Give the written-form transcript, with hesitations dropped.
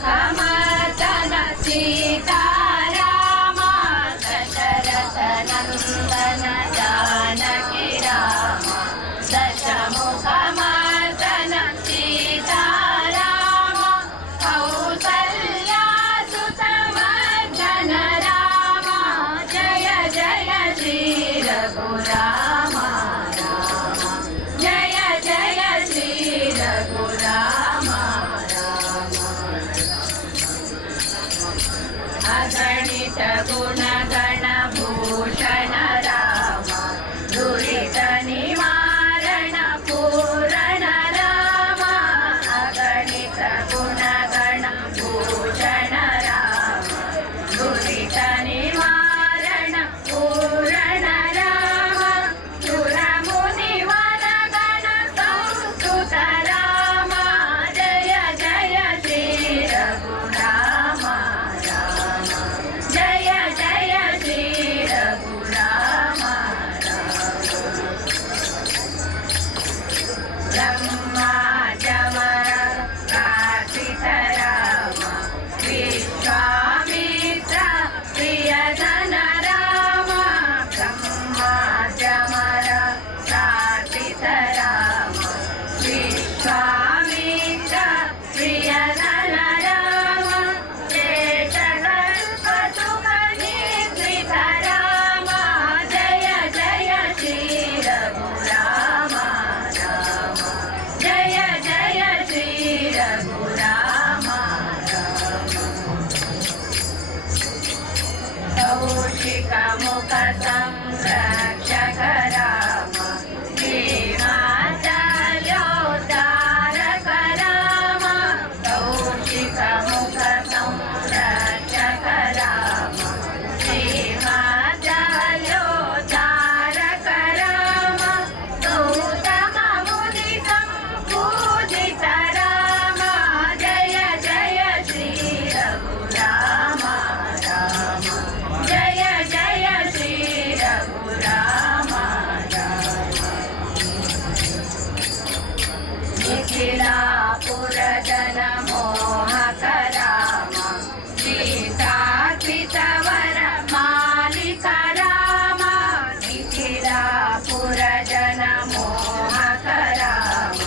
दशमुखमर्दन सीताराम दशरथ नन्दन जानकी राम दशमुखमर्दन सीताराम कौसल्यासुतवर्धन राम जय जय श्री रघुराम जय जय श्री रघुराम अगणित गुणगण भूषण राम दुरित निवारण पूरण राम अगणित गुणगण भूषण राम दुरित निवारण पूरण राम सुरमुनिवर गण संस्तुत राम जय जय श्री रघुराम जय जय श्री रघुराम ब्रह्मा जमर कार्तिक राम विश्वामित्र प्रियधन राम ब्रह्मा जमर कार्तिक राम विश्वामित्र प्रियधन राम शेषकल्पसुखनिद्रित राम जय जय श्री रघुराम जय जय श्री रघुराम कौशिक मुख संरक्षक राम श्रीमाचल्योद्धारक राम कौशिक मुख संरक्षक राम श्रीमाचल्योद्धारक राम गौतम मुनि संपूजित राम जय जय श्री रघुराम जय जय श्री रघुराम मिथिलापुर जन मोहक राम सीताकृतवर मालिक राम मिथिलापुर जन मोहक राम